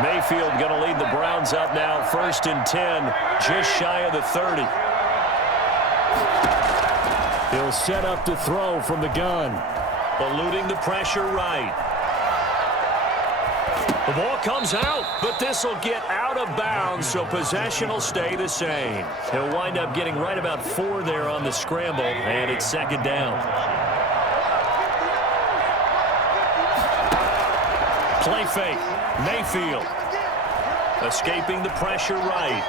Mayfield going to lead the Browns up now, 1st and 10, just shy of the 30. He'll set up to throw from the gun. Eluding the pressure right. The ball comes out, but this will get out of bounds, so possession will stay the same. He'll wind up getting right about 4 there on the scramble, and it's 2nd down. Play fake. Mayfield escaping the pressure right.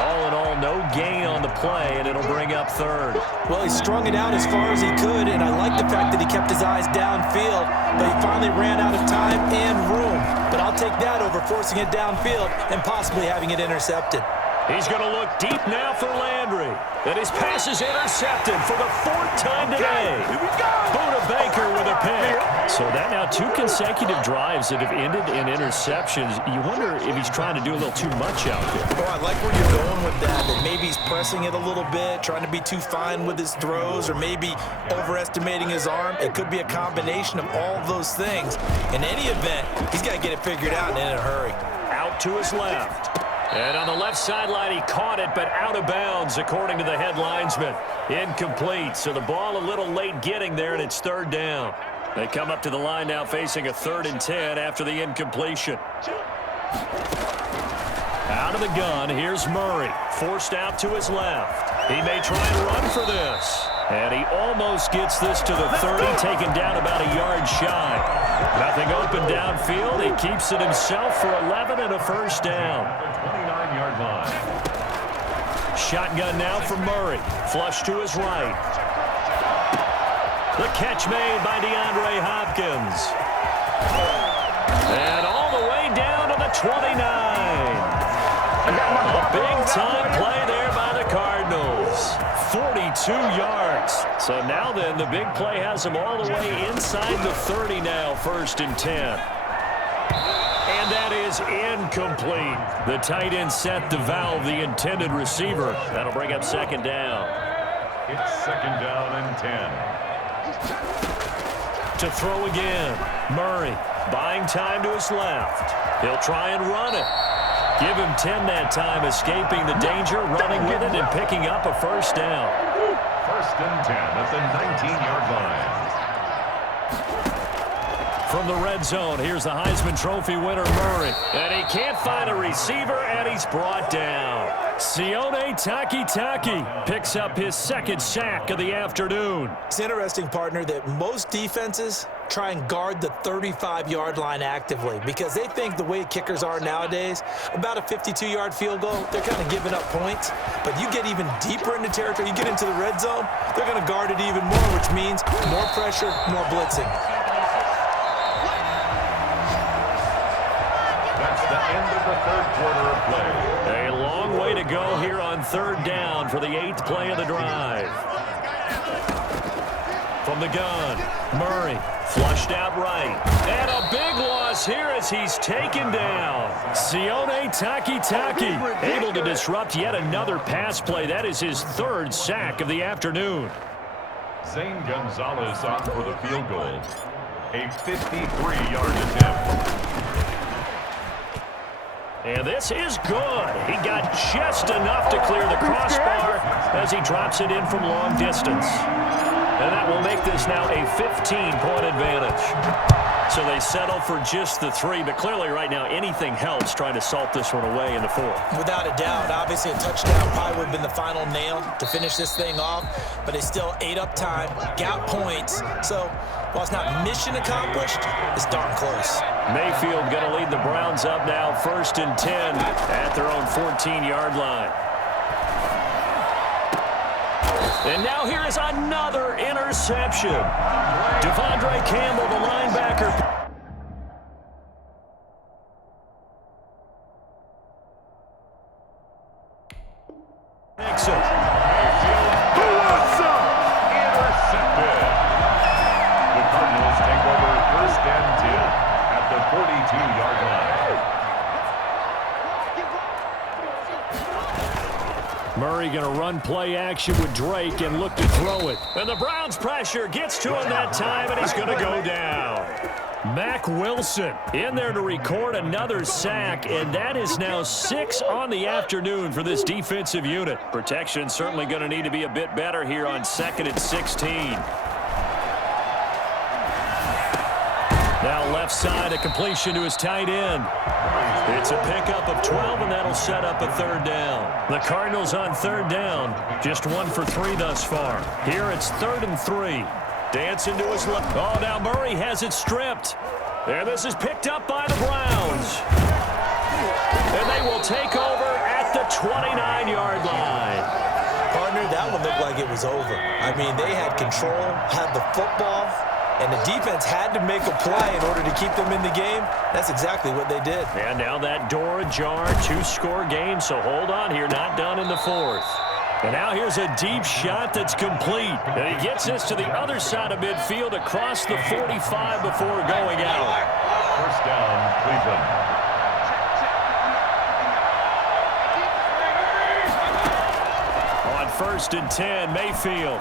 All in all, no gain on the play, and it'll bring up 3rd. Well, he strung it out as far as he could, and I like the fact that he kept his eyes downfield, but he finally ran out of time and room. But I'll take that over forcing it downfield and possibly having it intercepted. He's going to look deep now for Landry. And his pass is intercepted for the 4th time today. Buda Baker with a pick. So that now 2 consecutive drives that have ended in interceptions. You wonder if he's trying to do a little too much out there. Oh, I like where you're going with that. That maybe he's pressing it a little bit, trying to be too fine with his throws, or maybe overestimating his arm. It could be a combination of all of those things. In any event, he's got to get it figured out and in a hurry. Out to his left. And on the left sideline, he caught it, but out of bounds, according to the head linesman. Incomplete, so the ball a little late getting there, and it's 3rd down. They come up to the line now facing a 3rd and 10 after the incompletion. Out of the gun, here's Murray, forced out to his left. He may try and run for this. And he almost gets this to the 30, taken down about a yard shy. Nothing open downfield. He keeps it himself for 11 and a 1st down. 29-yard line. Shotgun now for Murray. Flush to his right. The catch made by DeAndre Hopkins. And all the way down to the 29. A big-time play there by the Cardinals. 42 yards. So now then, the big play has him all the way inside the 30 now, 1st and 10. And that is incomplete. The tight end set the valve, the intended receiver. That'll bring up 2nd down. It's 2nd down and 10. To throw again. Murray buying time to his left. He'll try and run it. Give him 10 that time, escaping the danger, running with it, and picking up a 1st down. 1st and 10 at the 19-yard line. From the red zone, here's the Heisman Trophy winner, Murray. And he can't find a receiver, and he's brought down. Sione Takitaki picks up his 2nd sack of the afternoon. It's interesting, partner, that most defenses try and guard the 35-yard line actively because they think the way kickers are nowadays, about a 52-yard field goal, they're kind of giving up points. But you get even deeper into territory, you get into the red zone, they're going to guard it even more, which means more pressure, more blitzing. That's the end of the 3rd quarter of play. A long way to go here on 3rd down for the 8th play of the drive. From the gun, Murray flushed out right. And a big loss here as he's taken down. Sione Takitaki able to disrupt yet another pass play. That is his 3rd sack of the afternoon. Zane Gonzalez on for the field goal. A 53-yard attempt. And this is good. He got just enough to clear the crossbar as he drops it in from long distance. And that will make this now a 15-point advantage. So they settle for just the 3, but clearly right now anything helps trying to salt this one away in the 4th. Without a doubt, obviously a touchdown probably would have been the final nail to finish this thing off, but they still ate up time, got points. So while it's not mission accomplished, it's darn close. Mayfield going to lead the Browns up now, 1st and 10 at their own 14-yard line. And now here is another interception. Devondre Campbell, the linebacker. Nixon. Who wants some? Intercepted. The Cardinals take over 1st and 10 at the 42-yard line. Murray going to run play action with Drake and look to throw it. And the Browns pressure gets to him that time, and he's going to go down. Mack Wilson in there to record another sack, and that is now 6 on the afternoon for this defensive unit. Protection certainly going to need to be a bit better here on 2nd and 16. Now left side, a completion to his tight end. It's a pickup of 12, and that'll set up a 3rd down. The Cardinals on 3rd down, just 1 for 3 thus far. Here it's 3rd and 3. Dancing to his left. Oh, now Murray has it stripped. And this is picked up by the Browns. And they will take over at the 29-yard line. Partner, that one looked like it was over. I mean, they had control, had the football, and the defense had to make a play in order to keep them in the game. That's exactly what they did. And now that door ajar, 2-score game, so hold on here, not done in the 4th. And now here's a deep shot that's complete. And he gets this to the other side of midfield across the 45 before going out. 1st down, Cleveland. On 1st and 10, Mayfield.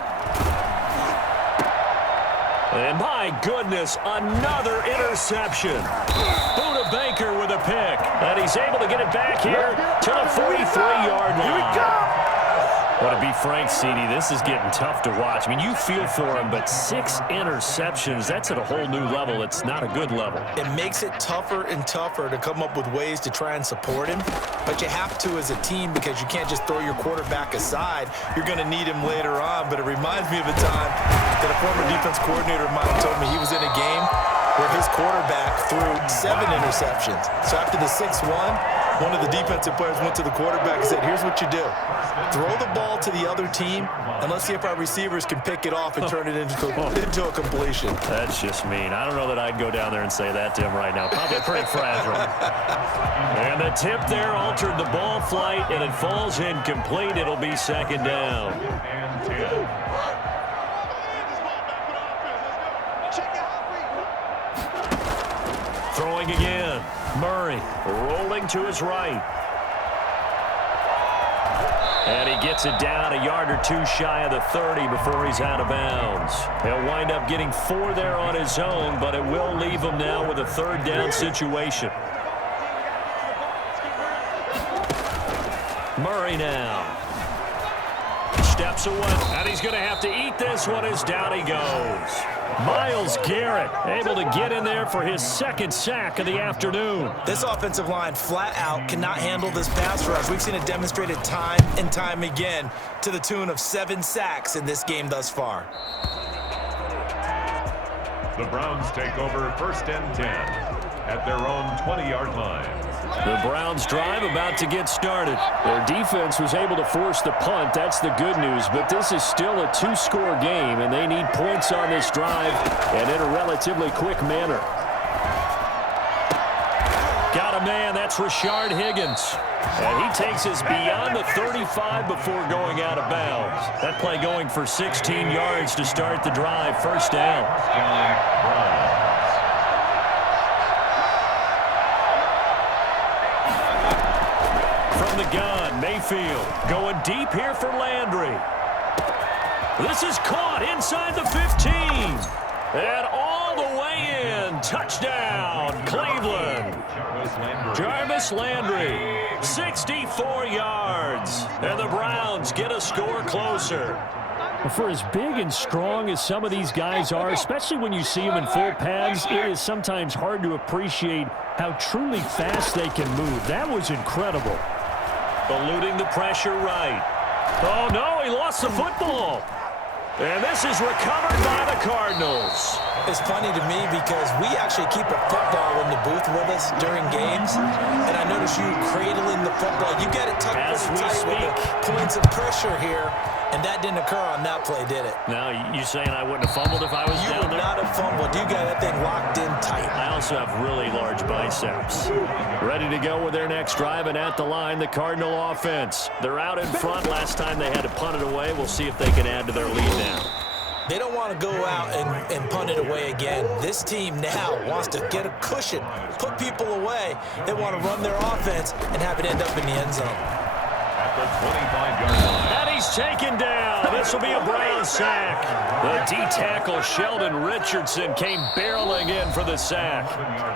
And my goodness, another interception. Buda Baker with a pick. And he's able to get it back here to the 43-yard line. Here we go. Well, to be frank, CD, this is getting tough to watch. I mean, you feel for him, but 6 interceptions, that's at a whole new level. It's not a good level. It makes it tougher and tougher to come up with ways to try and support him. But you have to as a team because you can't just throw your quarterback aside. You're going to need him later on. But it reminds me of a time that a former defense coordinator of mine told me he was in a game where his quarterback threw 7 interceptions. So after the 6th one of the defensive players went to the quarterback and said, here's what you do. Throw the ball to the other team, and let's see if our receivers can pick it off and turn it into a completion. That's just mean. I don't know that I'd go down there and say that to him right now. Probably pretty fragile. And the tip there altered the ball flight, and it falls incomplete. It'll be 2nd down. And 10. Throwing again. Murray rolling to his right. And he gets it down a yard or 2 shy of the 30 before he's out of bounds. He'll wind up getting 4 there on his own, but it will leave him now with a 3rd down situation. Murray now. Steps away, and he's going to have to eat this one as down he goes. Myles Garrett able to get in there for his 2nd sack of the afternoon. This offensive line flat out cannot handle this pass rush. We've seen it demonstrated time and time again to the tune of 7 sacks in this game thus far. The Browns take over 1st and 10 at their own 20-yard line. The Browns drive about to get started. Their defense was able to force the punt. That's the good news. But this is still a 2-score game, and they need points on this drive and in a relatively quick manner. Got a man. That's Rashard Higgins. And he takes us beyond the 35 before going out of bounds. That play going for 16 yards to start the drive. 1st down. From the gun, Mayfield going deep here for Landry. This is caught inside the 15. And all the way in. Touchdown, Cleveland. Jarvis Landry, 64 yards. And the Browns get a score closer. For as big and strong as some of these guys are, especially when you see them in full pads, it is sometimes hard to appreciate how truly fast they can move. That was incredible. Eluding the pressure right. Oh, no, he lost the football. And this is recovered by the Cardinals. It's funny to me because we actually keep a football in the booth with us during games, and I notice you cradling the football. You get it tucked pretty tight with the points of pressure here, and that didn't occur on that play, did it? Now, you saying I wouldn't have fumbled if I was down there? You would not have fumbled. You got that thing locked in tight. I also have really large biceps. Ready to go with their next drive, and at the line, the Cardinal offense. They're out in front. Last time they had to punt it away. We'll see if they can add to their lead now. They don't want to go out and punt it away again. This team now wants to get a cushion, put people away. They want to run their offense and have it end up in the end zone. At the 25-yard line. And he He's taken down. This will be a Brown sack. The D-tackle Sheldon Richardson came barreling in for the sack.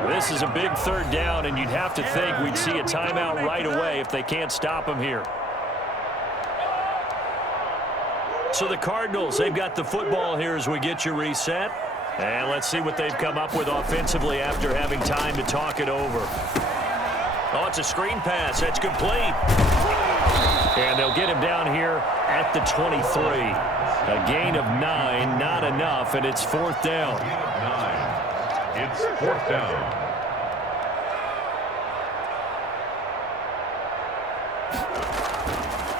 This is a big third down, and you'd have to think we'd see a timeout right away if they can't stop him here. So the Cardinals, they've got the football here as we get you reset. And let's see what they've come up with offensively after having time to talk it over. Oh, it's a screen pass. That's complete. And they'll get him down here at the 23. A gain of 9, not enough, and it's fourth down. It's fourth down.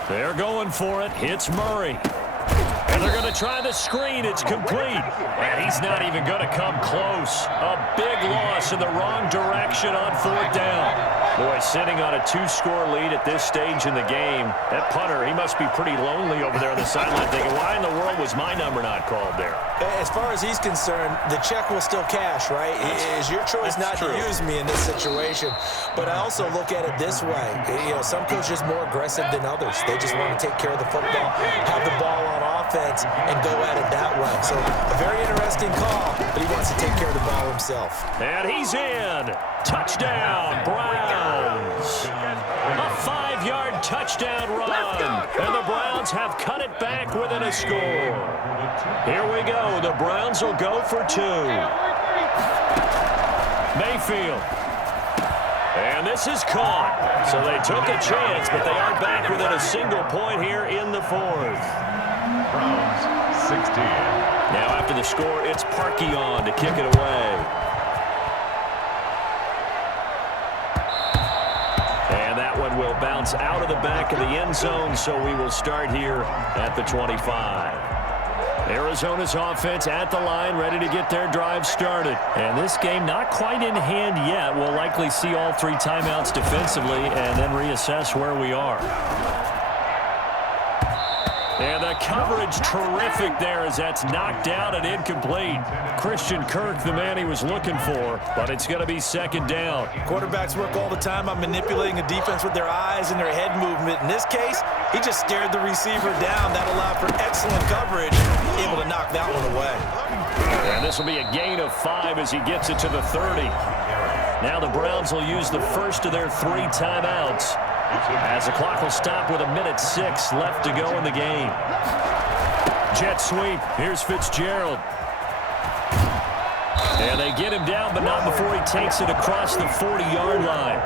They're going for it. Hits Murray. And they're going to try the screen. It's complete. And he's not even going to come close. A big loss in the wrong direction on fourth down. Boy, sitting on a 2-score lead at this stage in the game, that punter, he must be pretty lonely over there on the sideline thinking, why in the world was my number not called there? As far as he's concerned, the check will still cash, right? It is your choice not to use me in this situation. But I also look at it this way. You know, some coaches are more aggressive than others. They just want to take care of the football, have the ball on offense, and go at it that way. So a very interesting call, but he wants to take care of the ball himself. And he's in. Touchdown, Browns. A 5-yard touchdown run. And the Browns have cut it back within a score. Here we go. The Browns will go for 2. Mayfield. And this is caught. So they took a chance, but they are back within a single point here in the fourth. Browns 16. Now after the score, it's Parkey on to kick it away. And that one will bounce out of the back of the end zone, so we will start here at the 25. Arizona's offense at the line, ready to get their drive started. And this game not quite in hand yet. We'll likely see all 3 timeouts defensively and then reassess where we are. And the coverage terrific there as that's knocked down and incomplete. Christian Kirk, the man he was looking for, but it's going to be second down. Quarterbacks work all the time on manipulating a defense with their eyes and their head movement. In this case, he just stared the receiver down. That allowed for excellent coverage, able to knock that one away. And this will be a gain of 5 as he gets it to the 30. Now the Browns will use the first of their 3 timeouts, as the clock will stop with 1:06 left to go in the game. Jet sweep. Here's Fitzgerald. And they get him down, but not before he takes it across the 40-yard line.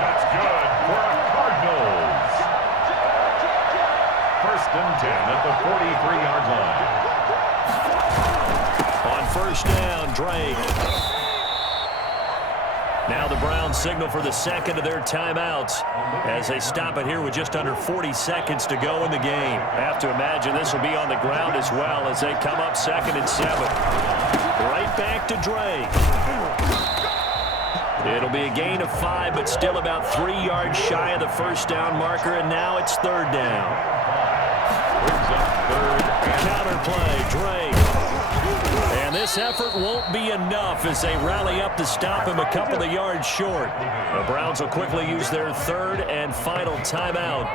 That's good for the Cardinals. First and 10 at the 43-yard line. On first down, Drake. Now the Browns signal for the second of their timeouts as they stop it here with just under 40 seconds to go in the game. I have to imagine this will be on the ground as well as they come up 2nd and 7. Right back to Drake. It'll be a gain of 5, but still about 3 yards shy of the first down marker, and now it's third down. Counter play, Drake. And this effort won't be enough as they rally up to stop him a couple of yards short. The Browns will quickly use their third and final timeout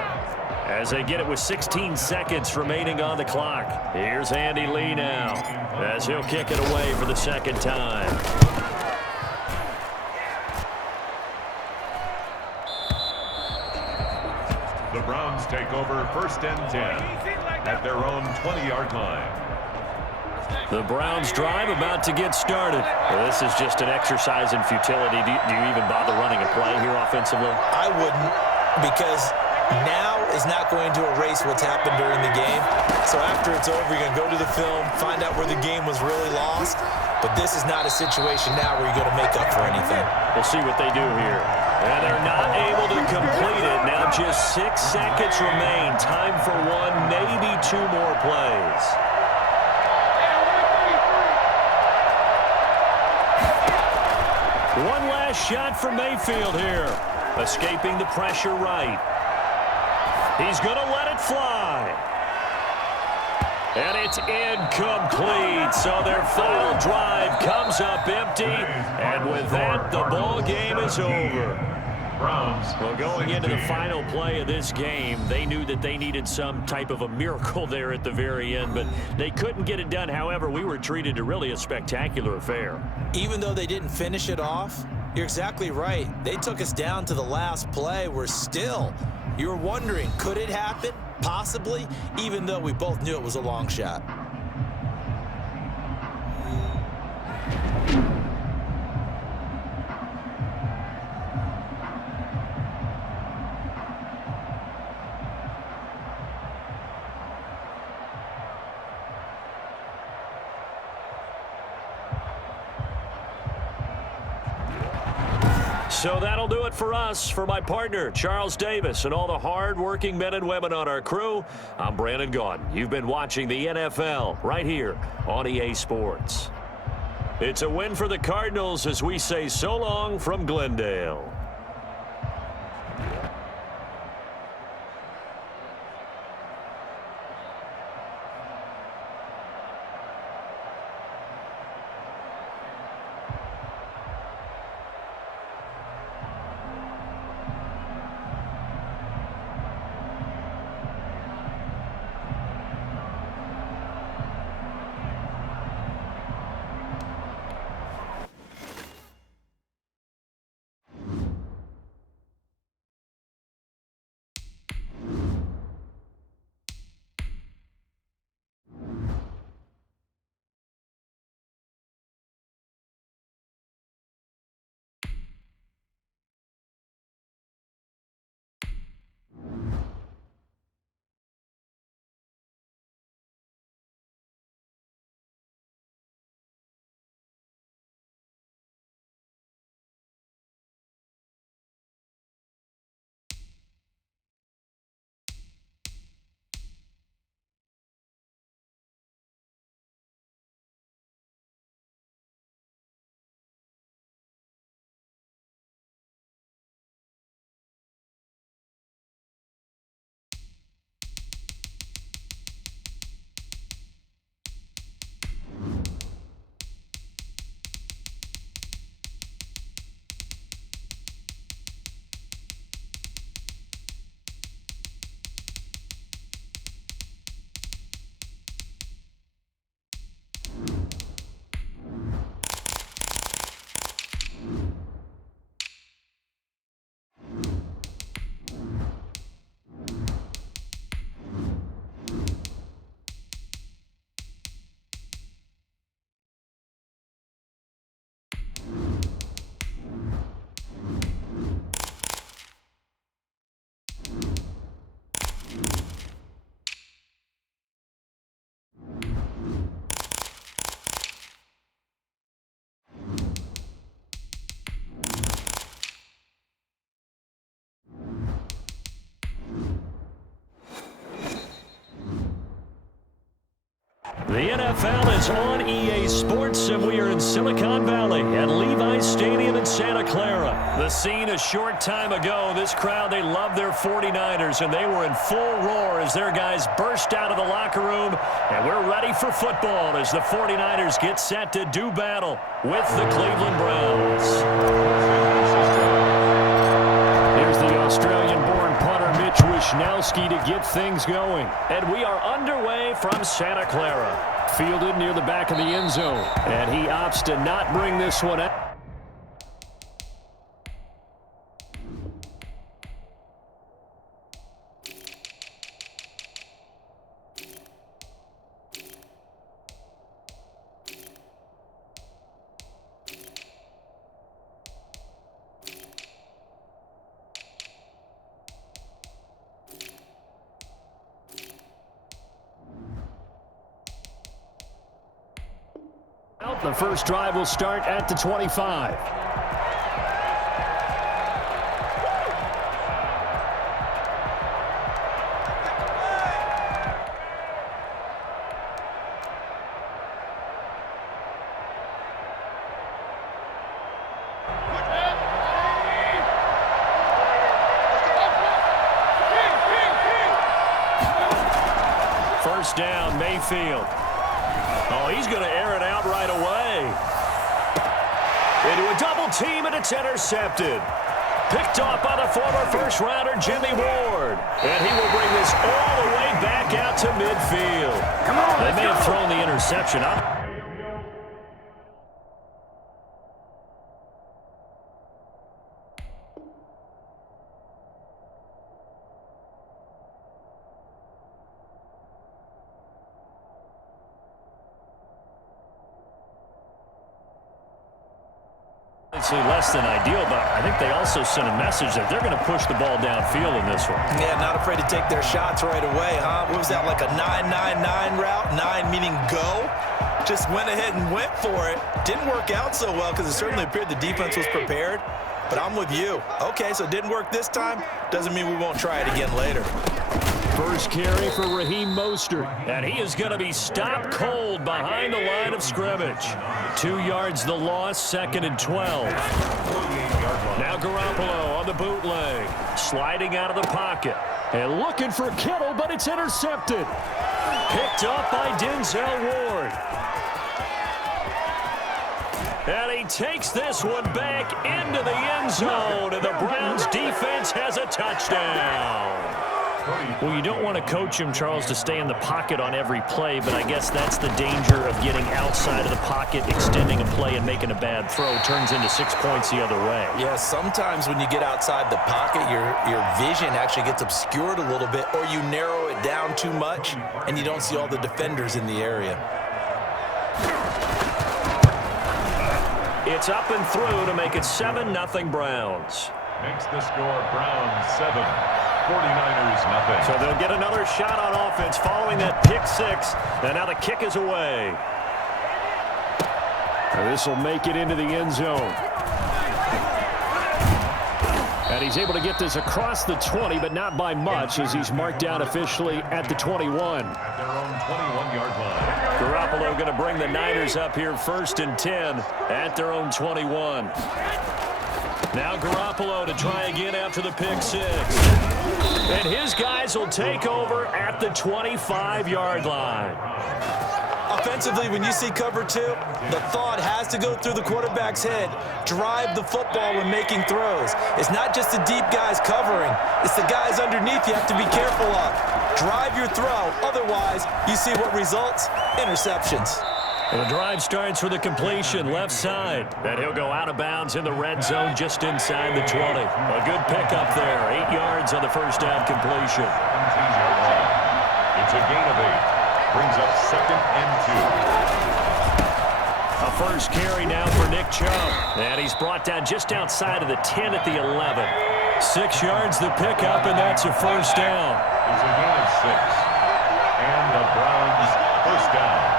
as they get it with 16 seconds remaining on the clock. Here's Andy Lee now as he'll kick it away for the second time. The Browns take over first and 10 at their own 20-yard line. The Browns drive about to get started. Well, this is just an exercise in futility. Do you even bother running a play here offensively? I wouldn't, because now is not going to erase what's happened during the game. So after it's over, you're going to go to the film, find out where the game was really lost. But this is not a situation now where you're going to make up for anything. We'll see what they do here. And they're not able to complete it. Now just 6 seconds remain. Time for 1, maybe 2 more plays. One last shot for Mayfield here. Escaping the pressure right. He's going to let it fly. And it's incomplete. So their final drive comes up empty. And with that, the ball game is over. Browns. Well, going into the final play of this game, they knew that they needed some type of a miracle there at the very end, but they couldn't get it done. However, we were treated to really a spectacular affair. Even though they didn't finish it off, you're exactly right. They took us down to the last play. You were wondering, could it happen? Possibly, even though we both knew it was a long shot. So that'll do it for us. For my partner, Charles Davis, and all the hard-working men and women on our crew, I'm Brandon Gaudin. You've been watching the NFL right here on EA Sports. It's a win for the Cardinals as we say so long from Glendale. The NFL is on EA Sports, and we are in Silicon Valley at Levi's Stadium in Santa Clara. The scene a short time ago, this crowd, they love their 49ers, and they were in full roar as their guys burst out of the locker room, and we're ready for football as the 49ers get set to do battle with the Cleveland Browns. Here's the Australian-born punter Mitch Wishnowsky to get things going. And we are underway from Santa Clara. Fielded near the back of the end zone. And he opts to not bring this one out. The first drive will start at the 25. First down, Mayfield. Oh, he's going to air it out right away. Into a double team, and it's intercepted. Picked off by the former first-rounder Jimmy Ward. And he will bring this all the way back out to midfield. Come on, they may have thrown the interception out. Less than ideal, but I think they also sent a message that they're going to push the ball downfield in this one. Yeah, not afraid to take their shots right away, huh? What was that, like a 9-9-9 route? 9 meaning go? Just went ahead and went for it. Didn't work out so well because it certainly appeared the defense was prepared. But I'm with you. Okay, so it didn't work this time. Doesn't mean we won't try it again later. First carry for Raheem Mostert. And he is going to be stopped cold behind the line of scrimmage. 2 yards the loss, 2nd and 12. Now Garoppolo on the bootleg. Sliding out of the pocket. And looking for Kittle, but it's intercepted. Picked up by Denzel Ward. And he takes this one back into the end zone. And the Browns defense has a touchdown. Well, you don't want to coach him, Charles, to stay in the pocket on every play, but I guess that's the danger of getting outside of the pocket, extending a play, and making a bad throw. Turns into 6 points the other way. Yeah, sometimes when you get outside the pocket, your vision actually gets obscured a little bit, or you narrow it down too much, and you don't see all the defenders in the area. It's up and through to make it 7-0 Browns. Makes the score Browns 7, 49ers nothing. So they'll get another shot on offense following that pick six. And now the kick is away. This will make it into the end zone. And he's able to get this across the 20, but not by much, as he's marked down officially at the 21. At their own 21-yard line. Garoppolo going to bring the Niners up here 1st and 10 at their own 21. Now Garoppolo to try again after the pick six. And his guys will take over at the 25-yard line. Offensively, when you see cover two, the thought has to go through the quarterback's head. Drive the football when making throws. It's not just the deep guys covering. It's the guys underneath you have to be careful of. Drive your throw. Otherwise, you see what results? Interceptions. And the drive starts with a completion left side. And he'll go out of bounds in the red zone just inside the 20. A good pickup there. 8 yards on the first down completion. 17-yard line. It's a gain of 8. Brings up 2nd and 2. A first carry now for Nick Chubb. And he's brought down just outside of the 10 at the 11. 6 yards the pickup, and that's a first down. It's a gain of 6. And the Browns first down.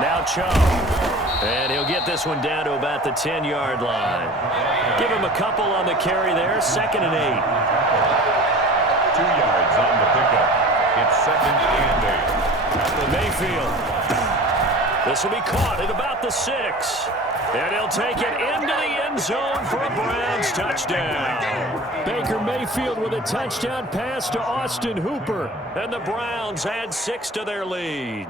Now Chubb. And he'll get this one down to about the 10-yard line. Give him a couple on the carry there. 2nd and 8. 2 yards on the pickup. It's 2nd and 8. Mayfield. This will be caught at about the 6. And he'll take it into the end zone for a Browns touchdown. Baker Mayfield with a touchdown pass to Austin Hooper. And the Browns add 6 to their lead.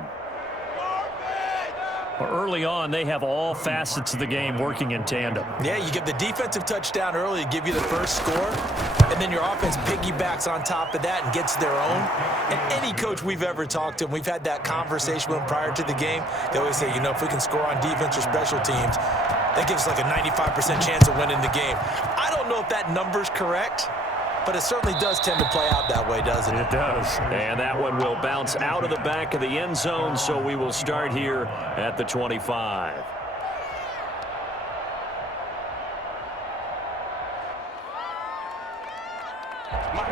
Early on, they have all facets of the game working in tandem. Yeah, you get the defensive touchdown early to give you the first score, and then your offense piggybacks on top of that and gets their own. And any coach we've ever talked to, and we've had that conversation with them prior to the game, they always say, you know, if we can score on defense or special teams, that gives us like a 95% chance of winning the game. I don't know if that number's correct, but it certainly does tend to play out that way, doesn't it? It does. And that one will bounce out of the back of the end zone, so we will start here at the 25.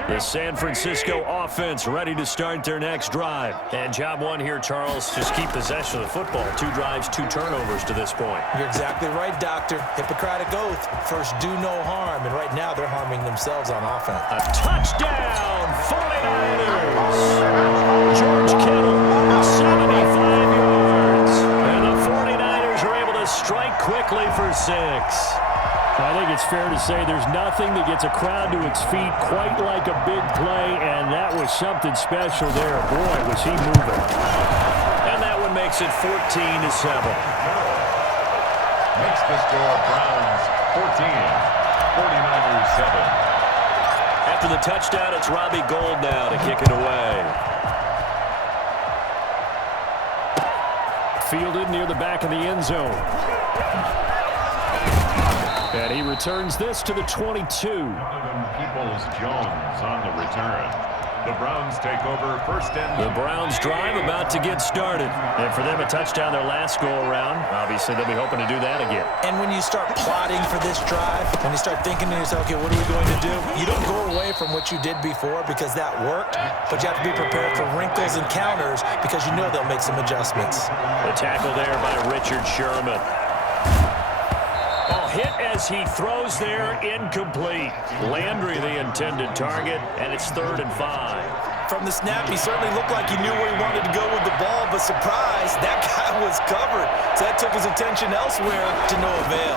The San Francisco offense ready to start their next drive. And job one here, Charles, just keep possession of the football. 2 drives, 2 turnovers to this point. You're exactly right, Doctor. Hippocratic oath. First, do no harm. And right now, they're harming themselves on offense. A touchdown, 49ers. George Kittle, 75 yards. And the 49ers are able to strike quickly for 6. I think it's fair to say there's nothing that gets a crowd to its feet quite like a big play, and that was something special there. Boy, was he moving. And that one makes it 14-7. Makes the score Browns 14. 49ers 7. After the touchdown, it's Robbie Gould now to kick it away. Fielded near the back of the end zone. And he returns this to the 22. Peoples-Jones on the return. The Browns take over first and... The Browns drive about to get started. And for them, a touchdown their last go-around. Obviously, they'll be hoping to do that again. And when you start plotting for this drive, when you start thinking to yourself, okay, what are we going to do? You don't go away from what you did before because that worked, but you have to be prepared for wrinkles and counters because you know they'll make some adjustments. The tackle there by Richard Sherman. Hit as he throws there, incomplete. Landry the intended target, and it's 3rd and 5. From the snap, he certainly looked like he knew where he wanted to go with the ball, but surprise, that guy was covered. So that took his attention elsewhere to no avail.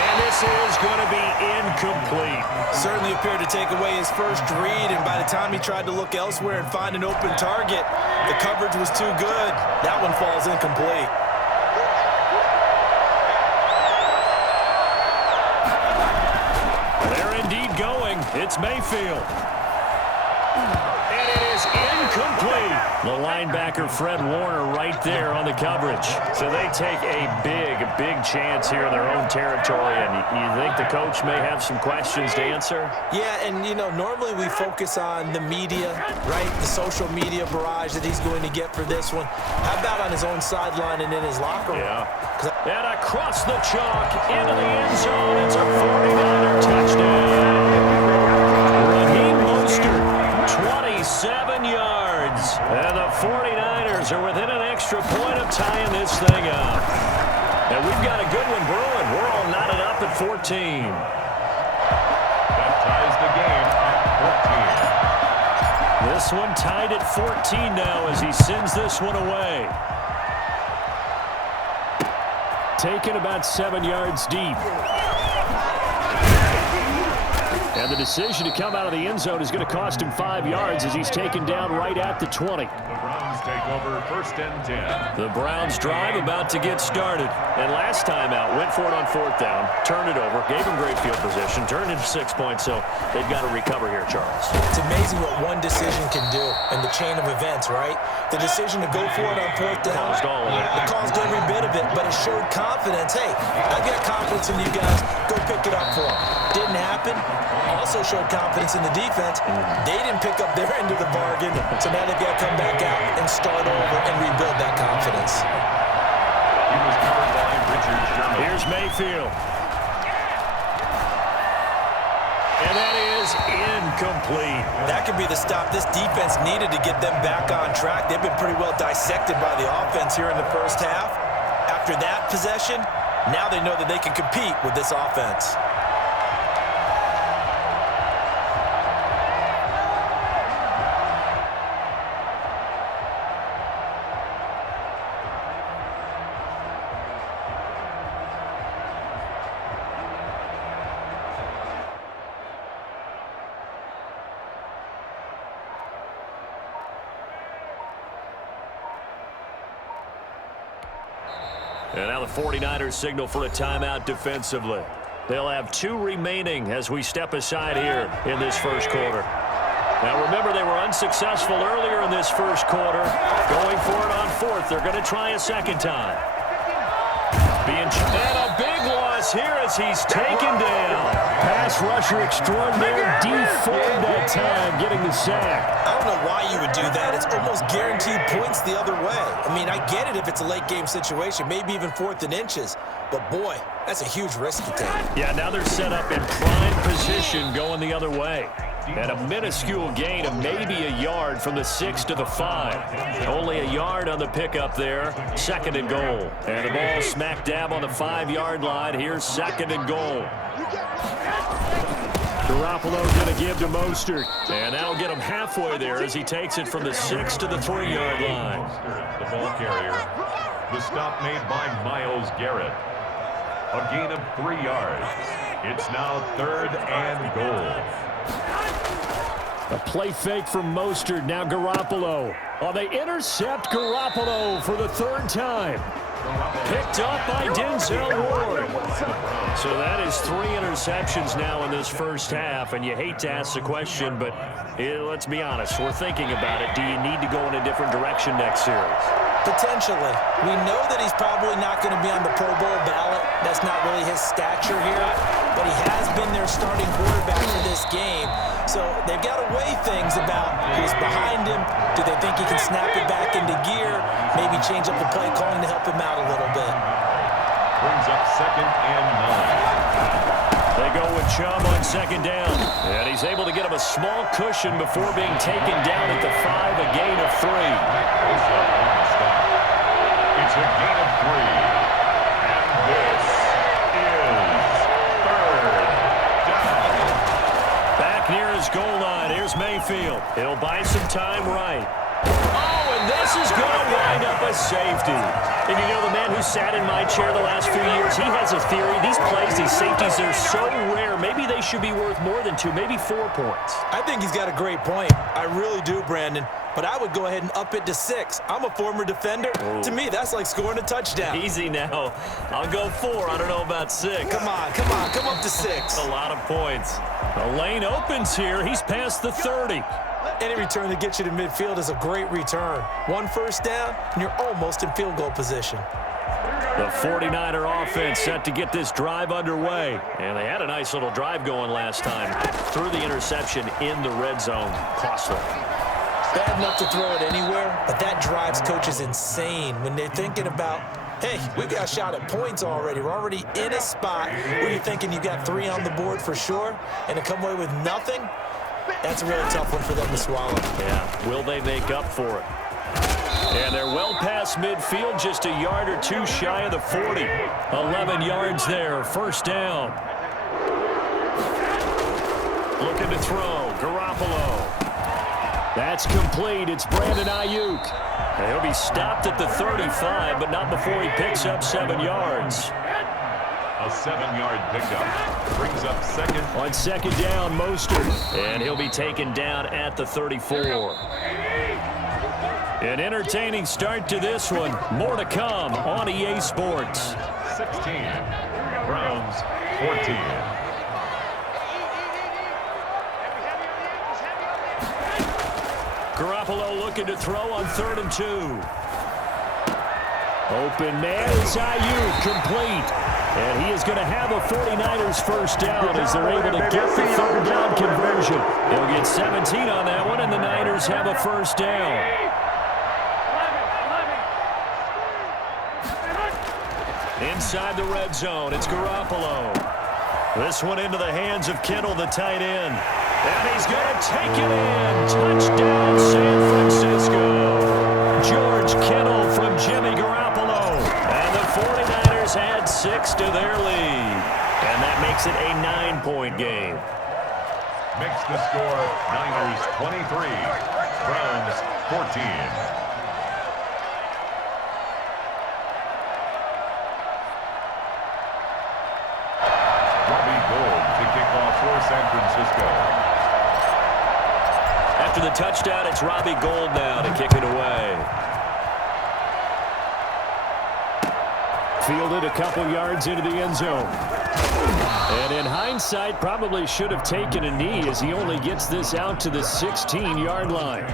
And this is going to be incomplete. Certainly appeared to take away his first read, and by the time he tried to look elsewhere and find an open target, the coverage was too good. That one falls incomplete. They're indeed going. It's Mayfield. And it is incomplete. The linebacker, Fred Warner, right there on the coverage. So they take a big chance here in their own territory, and you think the coach may have some questions to answer? Yeah, and, you know, normally we focus on the media, right? The social media barrage that he's going to get for this one. How about on his own sideline and in his locker room? Yeah. And across the chalk into the end zone. It's a 49er touchdown. Raheem Mostert, 27 yards. And the 49ers are within an extra point of tying this thing up. And we've got a good one brewing. We're all knotted up at 14. That ties the game at 14. This one tied at 14 now as he sends this one away. Taken about 7 yards deep. And the decision to come out of the end zone is going to cost him 5 yards as he's taken down right at the 20. The Browns take over first and 10. The Browns drive about to get started. And last time out, went for it on 4th down, turned it over, gave him great field position, turned into 6 points, so they've got to recover here, Charles. It's amazing what one decision can do in the chain of events, right? The decision to go for it on 4th down, Caused all of it. It caused every bit of it, but it showed confidence. Hey, I've got confidence in you guys. Go pick it up for them. Didn't happen. Also showed confidence in the defense. They didn't pick up their end of the bargain, so now they've got to come back out and start over and rebuild that confidence. He was covered by Richard Sherman. Here's Mayfield. And that is incomplete. That could be the stop this defense needed to get them back on track. They've been pretty well dissected by the offense here in the first half. After that possession, now they know that they can compete with this offense. And now the 49ers signal for a timeout defensively. They'll have 2 remaining as we step aside here in this first quarter. Now remember, they were unsuccessful earlier in this first quarter. Going for it on 4th. They're going to try a second time. And a big loss here as he's taken down. Pass rusher extraordinaire, D Ford that time, getting the sack. I don't know why you would do that. It's almost guaranteed points the other way. I mean, I get it if it's a late game situation, maybe even 4th and inches. But boy, that's a huge risk to take. Yeah, now they're set up in prime position going the other way. And a minuscule gain of maybe a yard from the 6 to the 5. Only a yard on the pickup there. 2nd and goal. And the ball smack dab on the 5-yard line. Here's 2nd and goal. Garoppolo's going to give to Mostert. And that'll get him halfway there as he takes it from the 6 to the 3-yard line. The ball carrier. The stop made by Myles Garrett. A gain of 3 yards. It's now 3rd and goal. A play fake from Mostert. Now Garoppolo. Oh, they intercept Garoppolo for the third time. Picked up by Denzel Ward. So that is 3 interceptions now in this first half, and you hate to ask the question, but let's be honest. We're thinking about it. Do you need to go in a different direction next series? Potentially. We know that he's probably not going to be on the Pro Bowl ballot. That's not really his stature here, but he has been their starting quarterback for this game. So they've got to weigh things about who's behind him. Do they think he can snap it back into gear? Maybe change up the play calling to help him out a little bit. Brings up 2nd and 9. They go with Chubb on 2nd down. And he's able to get him a small cushion before being taken down at the 5, a gain of 3. It's a gain of 3. And this is 3rd down. Back near his goal line. Here's Mayfield. He'll buy some time right. Oh, and this is going to wind up a safety. And you know, the man who sat in my chair the last few years, he has a theory. These plays, these safeties, they're so rare. Maybe they should be worth more than 2, maybe 4 points. I think he's got a great point. I really do, Brandon. But I would go ahead and up it to 6. I'm a former defender. Ooh. To me, that's like scoring a touchdown. Easy now. I'll go 4. I don't know about 6. Come on. Come up to 6. A lot of points. The lane opens here. He's past the 30. Any return that gets you to midfield is a great return. 1 first down, and you're almost in field goal position. The 49er offense set to get this drive underway. And they had a nice little drive going last time. Threw the interception in the red zone. Costly. Bad enough to throw it anywhere, but that drives coaches insane when they're thinking about, hey, we got a shot at points already. We're already in a spot where you're thinking you got 3 on the board for sure, and to come away with nothing, that's a really tough one for them to swallow. Yeah, will they make up for it? And they're well past midfield, just a yard or 2 shy of the 40. 11 yards there, first down. Looking to throw, Garoppolo. That's complete. It's Brandon Ayuk. And he'll be stopped at the 35, but not before he picks up 7 yards. A 7-yard pickup. Brings up 2nd. On 2nd down, Mostert. And he'll be taken down at the 34. An entertaining start to this one. More to come on EA Sports. 16. Browns 14. Garoppolo looking to throw on 3rd and 2. Open man is Ayuk, complete. And he is going to have a 49ers first down as they're able to get the 3rd down conversion. They'll get 17 on that one, and the Niners have a first down. Inside the red zone, it's Garoppolo. This one into the hands of Kittle, the tight end. And he's going to take it in. Touchdown, San Francisco. George Kittle from Jimmy Garoppolo. And the 49ers add 6 to their lead. And that makes it a 9-point game. Makes the score Niners 23, Browns 14. San Francisco. After the touchdown, it's Robbie Gould now to kick it away. Fielded a couple yards into the end zone. And in hindsight, probably should have taken a knee as he only gets this out to the 16-yard line.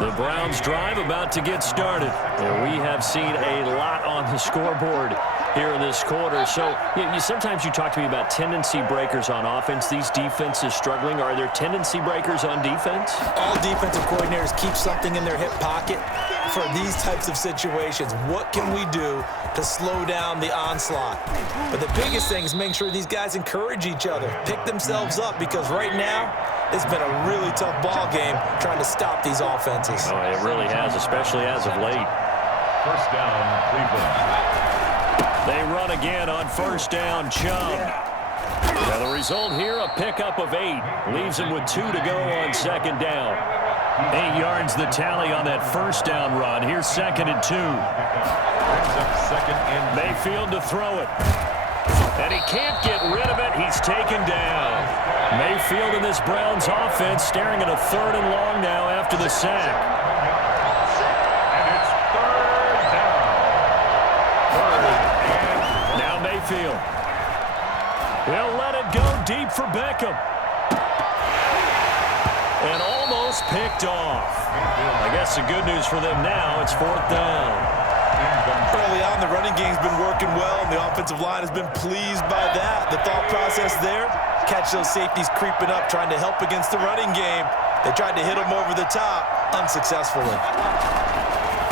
The Browns drive about to get started. And we have seen a lot on the scoreboard here in this quarter. So sometimes you talk to me about tendency breakers on offense. These defenses struggling. Are there tendency breakers on defense? All defensive coordinators keep something in their hip pocket for these types of situations. What can we do to slow down the onslaught? But the biggest thing is making sure these guys encourage each other, pick themselves up, because right now it's been a really tough ball game trying to stop these offenses. Oh, it really has, especially as of late. First down, Cleveland. They run again on first down, Chubb. Now the result here, a pickup of 8. Leaves him with 2 to go on 2nd down. 8 yards the tally on that first down run. Here's 2nd and 2. Brings up 2nd and Mayfield to throw it. And he can't get rid of it. He's taken down. Mayfield in this Browns offense staring at a 3rd and long now after the sack. And it's 3rd down. 3rd and Now Mayfield. He'll let it go deep for Beckham. And almost picked off. I guess the good news for them now, it's 4th down. Early on, the running game's been working well, and the offensive line has been pleased by that. The thought process there, catch those safeties creeping up, trying to help against the running game. They tried to hit them over the top, unsuccessfully.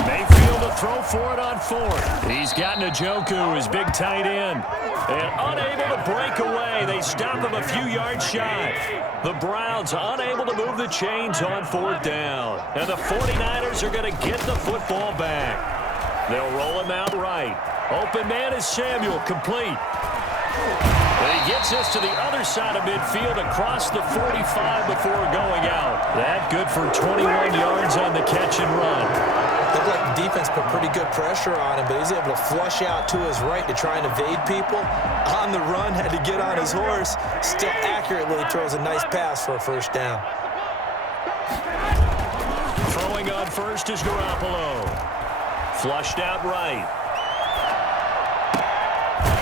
Mayfield to throw for it on 4th. He's got Njoku, his big tight end. And unable to break away. They stop him a few yards shy. The Browns unable to move the chains on 4th down. And the 49ers are going to get the football back. They'll roll him out right. Open man is Samuel, complete. And he gets us to the other side of midfield across the 45 before going out. That good for 21 yards on the catch and run. Looked like the defense put pretty good pressure on him, but he's able to flush out to his right to try and evade people. On the run, had to get on his horse. Still accurately throws a nice pass for a 1st down. Throwing on first is Garoppolo. Flushed out right.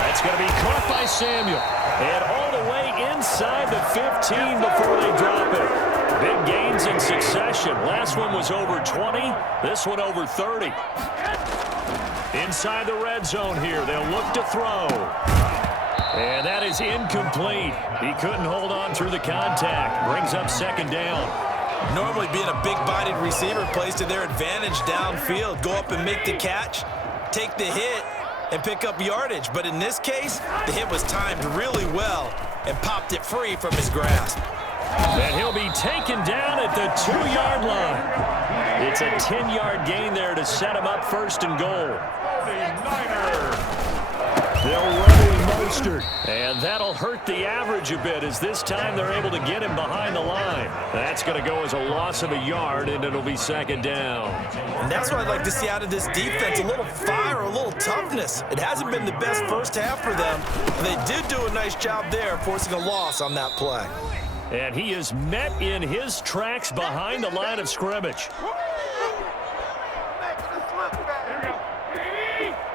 That's going to be caught by Samuel. And all the way inside the 15 before they drop it. Big gains in succession. Last one was over 20. This one over 30. Inside the red zone here. They'll look to throw. And that is incomplete. He couldn't hold on through the contact. Brings up 2nd down. Normally being a big-bodied receiver plays to their advantage downfield. Go up and make the catch, take the hit, and pick up yardage. But in this case, the hit was timed really well and popped it free from his grasp. And he'll be taken down at the 2-yard line. It's a 10-yard gain there to set him up 1st and goal. They'll run Mostert, and that'll hurt the average a bit as this time they're able to get him behind the line. That's going to go as a loss of a yard, and it'll be 2nd down. And that's what I'd like to see out of this defense, a little fire, a little toughness. It hasn't been the best 1st half for them, but they did do a nice job there, forcing a loss on that play. And he is met in his tracks behind the line of scrimmage.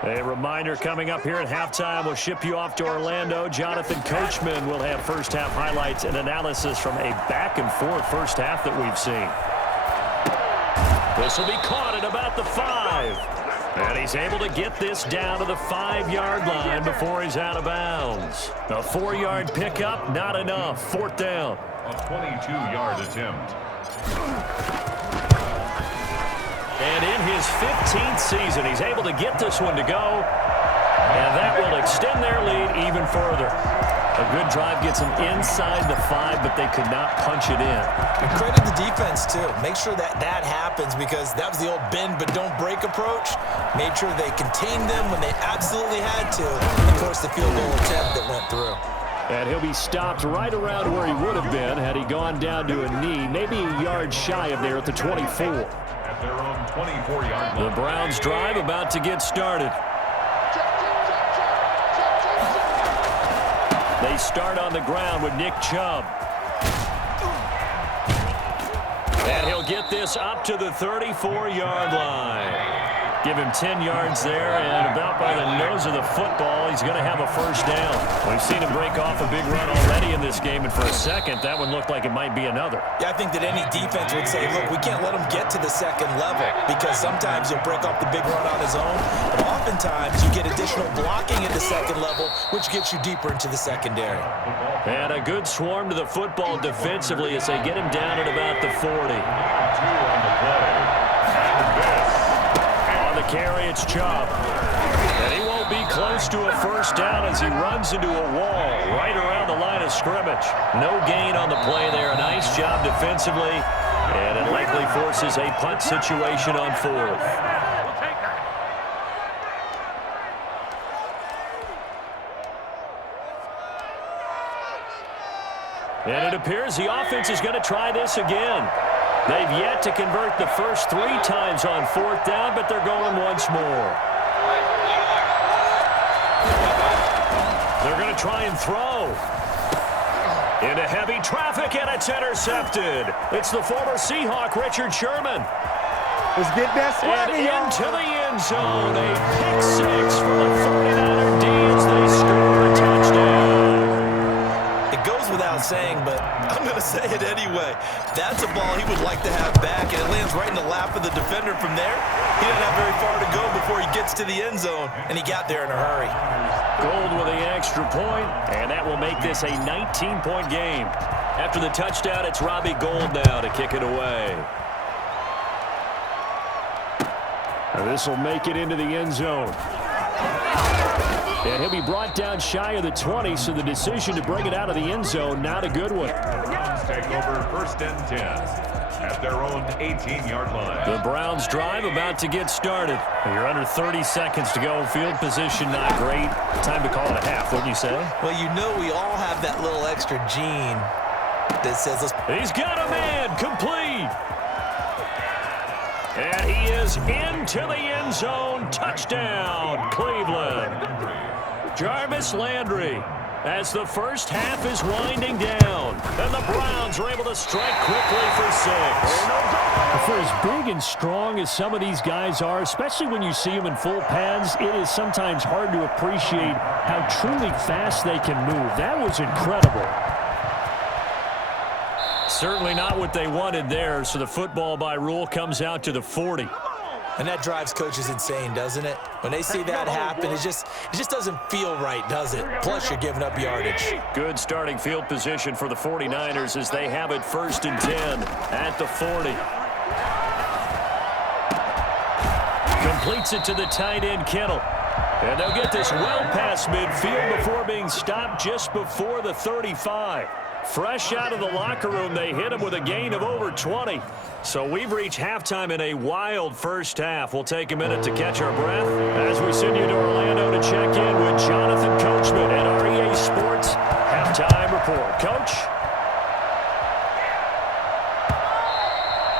A reminder coming up here at halftime. We'll ship you off to Orlando. Jonathan Coachman will have 1st half highlights and analysis from a back-and-forth 1st half that we've seen. This will be caught at about the 5. And he's able to get this down to the 5-yard line before he's out of bounds. A 4-yard pickup, not enough. 4th down. A 22-yard attempt. And in his 15th season, he's able to get this one to go. And that will extend their lead even further. A good drive gets them inside the 5, but they could not punch it in. And credit the defense, too. Make sure that that happens because that was the old bend but don't break approach. Made sure they contained them when they absolutely had to. And, of course, the field goal attempt that went through. And he'll be stopped right around where he would have been had he gone down to a knee, maybe a yard shy of there at the 24. At their own 24-yard line. The Browns drive about to get started. They start on the ground with Nick Chubb. And he'll get this up to the 34-yard line. Give him 10 yards there, and about by the nose of the football, he's going to have a 1st down. We've seen him break off a big run already in this game, and for a second, that one looked like it might be another. Yeah, I think that any defense would say, look, we can't let him get to the 2nd level because sometimes he'll break off the big run on his own, but oftentimes you get additional blocking at the 2nd level, which gets you deeper into the secondary. And a good swarm to the football defensively as they get him down at about the 40. 2 on the play. And this. On the carry, it's Chubb. And he won't be close to a 1st down as he runs into a wall right around the line of scrimmage. No gain on the play there. A nice job defensively. And it likely forces a punt situation on 4th. And it appears the offense is going to try this again. They've yet to convert the first 3 times on 4th down, but they're going once more. They're going to try and throw. Into heavy traffic, and it's intercepted. It's the former Seahawk, Richard Sherman. Let's get that swagger, And into the end zone. A pick six for the 49er D as they score a touchdown. It goes without saying, but I'm going to say it anyway. That's a ball he would like to have back, and it lands right in the lap of the defender from there. He didn't have very far to go before he gets to the end zone, and he got there in a hurry. Gold with the extra point, and that will make this a 19-point game. After the touchdown, it's Robbie Gould now to kick it away. This will make it into the end zone. And he'll be brought down shy of the 20, so the decision to bring it out of the end zone, not a good one. The Browns take over 1st and 10 at their own 18-yard line. The Browns drive about to get started. You're under 30 seconds to go. Field position not great. Time to call it a half, wouldn't you say? Well, you know we all have that little extra gene that says let's... He's got a man, complete. And he is into the end zone. Touchdown, Cleveland. Jarvis Landry, as the first half is winding down. And the Browns are able to strike quickly for 6. For as big and strong as some of these guys are, especially when you see them in full pads, it is sometimes hard to appreciate how truly fast they can move. That was incredible. Certainly not what they wanted there, so the football by rule comes out to the 40. And that drives coaches insane, doesn't it? When they see that happen, it just doesn't feel right, does it? Plus, you're giving up yardage. Good starting field position for the 49ers as they have it 1st and 10 at the 40. Completes it to the tight end, Kittle. And they'll get this well past midfield before being stopped just before the 35. Fresh out of the locker room, they hit him with a gain of over 20. So we've reached halftime in a wild first half. We'll take a minute to catch our breath as we send you to Orlando to check in with Jonathan Coachman at our EA Sports Halftime Report. Coach?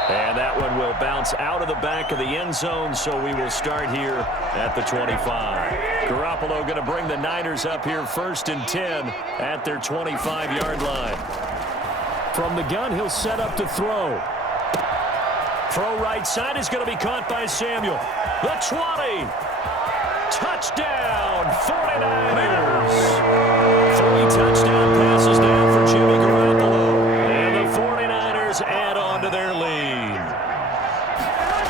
And that one will bounce out of the back of the end zone, so we will start here at the 25. Garoppolo going to bring the Niners up here 1st and 10 at their 25-yard line. From the gun, he'll set up to throw. Throw right side is going to be caught by Samuel. The 20. Touchdown, 49ers. 3 touchdown passes down for Jimmy Garoppolo. And the 49ers add on to their lead.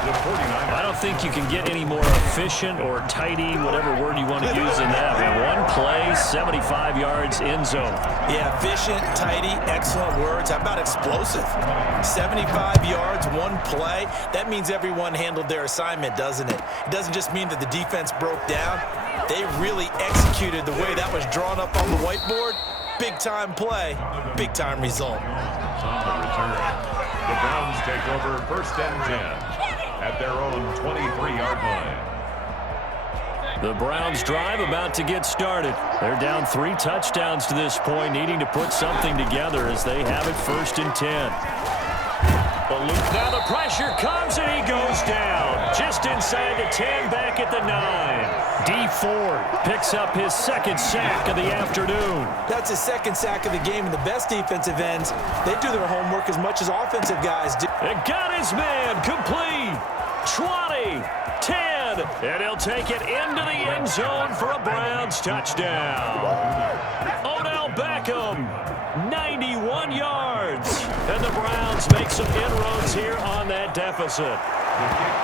I don't think you can get any more efficient or tidy, whatever word you want to use in that. One play, 75 yards, end zone. Yeah, efficient, tidy, excellent words. How about explosive? 75 yards, one play. That means everyone handled their assignment, doesn't it? It doesn't just mean that the defense broke down. They really executed the way that was drawn up on the whiteboard. Big-time play, big-time result. On the return, the Browns take over 1st and 10 at their own 23-yard line. The Browns drive about to get started. They're down 3 touchdowns to this point, needing to put something together as they have it 1st and 10. Now the pressure comes and he goes down. Just inside the 10, back at the 9. D Ford picks up his 2nd sack of the afternoon. That's his 2nd sack of the game, and the best defensive ends, they do their homework as much as offensive guys do. And got his man, complete. 20, 10, and he'll take it into the end zone for a Browns touchdown. Odell Beckham, 91 yards. And the Browns make some inroads here on that deficit.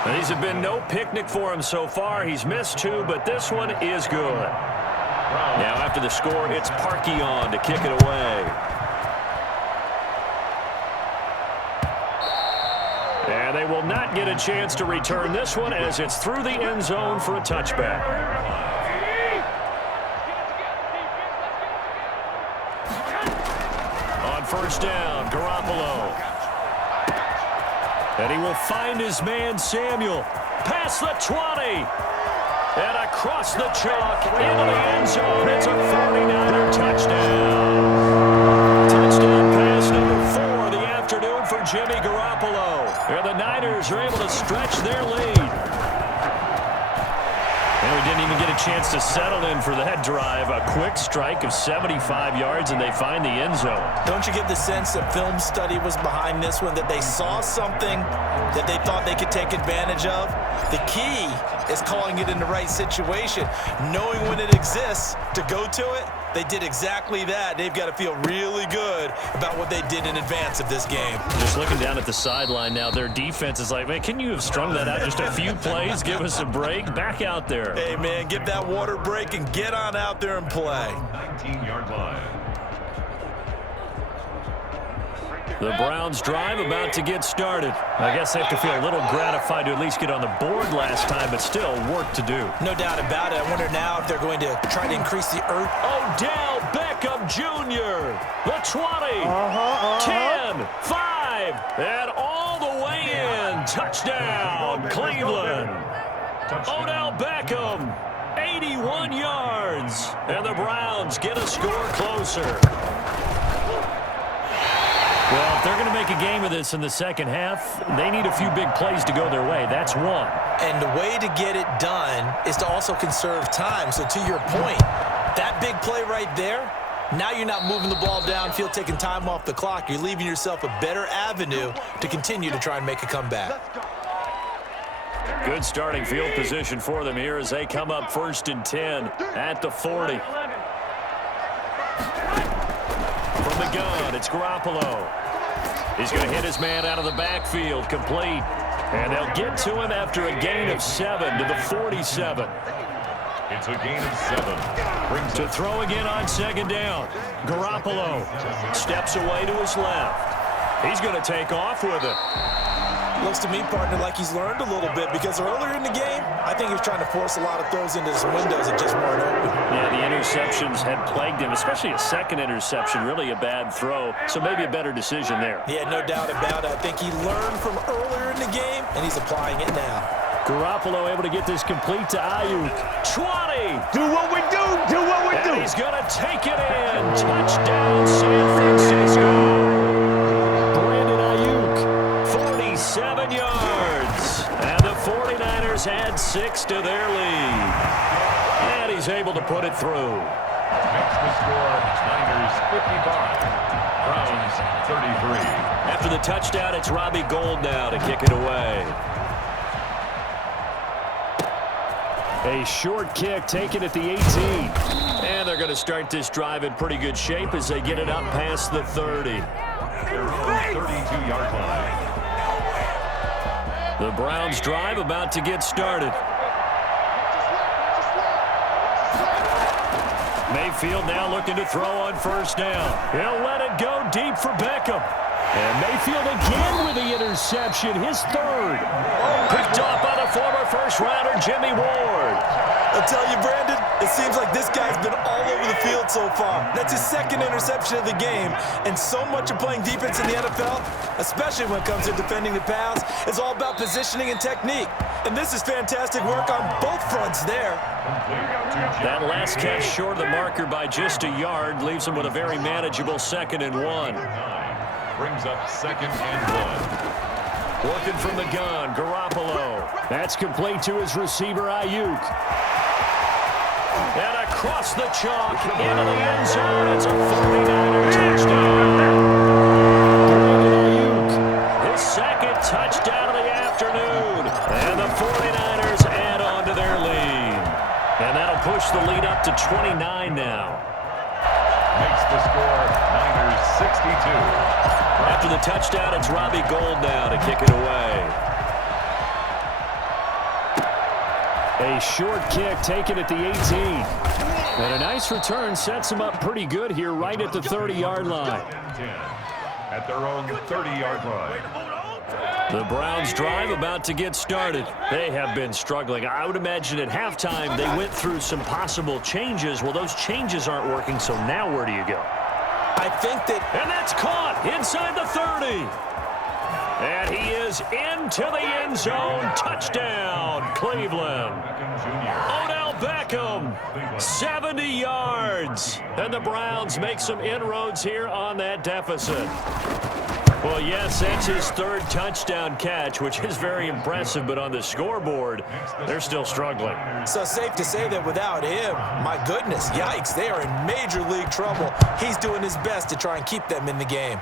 And these have been no picnic for him so far. He's missed 2, but this one is good. Now after the score, it's Parkey on to kick it away. And they will not get a chance to return this one as it's through the end zone for a touchback. On 1st down, Garoppolo. And he will find his man, Samuel. Past the 20. And across the chalk into the end zone. It's a 49er touchdown. Touchdown pass number 4 of the afternoon for Jimmy Garoppolo. And the Niners are able to stretch their lead. And we didn't even get a chance to settle in for that drive. A quick strike of 75 yards, and they find the end zone. Don't you get the sense that film study was behind this one, that they saw something that they thought they could take advantage of? The key is calling it in the right situation, knowing when it exists to go to it. They did exactly that. They've got to feel really good about what they did in advance of this game. Just looking down at the sideline now, their defense is like, man, can you have strung that out just a few plays? Give us a break. Back out there. Hey, man, give that water break and get on out there and play. 19-yard line. The Browns drive about to get started. I guess they have to feel a little gratified to at least get on the board last time, but still work to do. No doubt about it. I wonder now if they're going to try to increase the earth. Odell Beckham Jr., the 20, 10, 5, and all the way in. Touchdown, Cleveland. Odell Beckham, 81 yards, and the Browns get a score closer. Well, if they're going to make a game of this in the second half, they need a few big plays to go their way. That's one. And the way to get it done is to also conserve time. So to your point, that big play right there, now you're not moving the ball downfield, taking time off the clock. You're leaving yourself a better avenue to continue to try and make a comeback. Good starting field position for them here as they come up 1st and 10 at the 40. From the gun, it's Garoppolo. He's going to hit his man out of the backfield, complete. And they'll get to him after a gain of 7 to the 47. It's a gain of 7. To throw again on 2nd down. Garoppolo steps away to his left. He's going to take off with it. Looks to me, partner, like he's learned a little bit because earlier in the game, I think he was trying to force a lot of throws into some windows that just weren't open. Yeah, the interceptions had plagued him, especially a second interception, really a bad throw. So maybe a better decision there. Yeah, no doubt about it. I think he learned from earlier in the game, and he's applying it now. Garoppolo able to get this complete to Ayuk. 20. Do what we do. Do what we do. And he's going to take it in. Touchdown, San Francisco. 7 yards, and the 49ers add 6 to their lead. And he's able to put it through. Makes the score Niners 55, Browns 33. After the touchdown, it's Robbie Gould now to kick it away. A short kick taken at the 18. And they're going to start this drive in pretty good shape as they get it up past the 30. Their own 32-yard line. The Browns drive about to get started. Mayfield now looking to throw on 1st down. He'll let it go deep for Beckham. And Mayfield again with the interception, his 3rd. Picked off by the former first-rounder Jimmy Ward. I'll tell you, Brandon, it seems like this guy's been all over the field so far. That's his 2nd interception of the game. And so much of playing defense in the NFL, especially when it comes to defending the pass, is all about positioning and technique. And this is fantastic work on both fronts there. That last catch short of the marker by just a yard leaves him with a very manageable 2nd and 1. Brings up 2nd and 1. Working from the gun, Garoppolo. That's complete to his receiver, Ayuk. And across the chalk, into the end zone. It's a 49er touchdown. Ayuk, his 2nd touchdown of the afternoon. And the 49ers add on to their lead. And that'll push the lead up to 29 now. Makes the score Niners 62. After the touchdown, it's Robbie Gould now to kick it away. A short kick taken at the 18. And a nice return sets him up pretty good here right at the 30-yard line. At their own 30-yard line. The Browns drive about to get started. They have been struggling. I would imagine at halftime they went through some possible changes. Well, those changes aren't working, so now where do you go? I think that... And that's caught inside the 30. And he is into the end zone. Touchdown, Cleveland. Odell Beckham, 70 yards. And the Browns make some inroads here on that deficit. Well, yes, that's his third touchdown catch, which is very impressive, but on the scoreboard, they're still struggling. So safe to say that without him, my goodness, yikes, they are in major league trouble. He's doing his best to try and keep them in the game.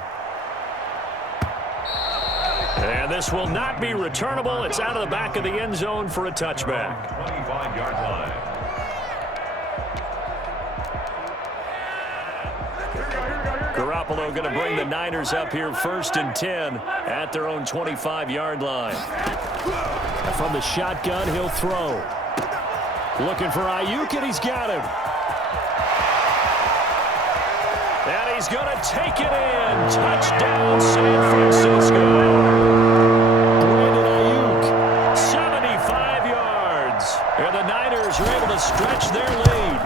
And this will not be returnable. It's out of the back of the end zone for a touchback. 25-yard line. Garoppolo going to bring the Niners up here 1st and 10 at their own 25-yard line. From the shotgun, he'll throw. Looking for Ayuk, and he's got him. And he's going to take it in. Touchdown, San Francisco. Brandon Ayuk, 75 yards. And the Niners are able to stretch their lead.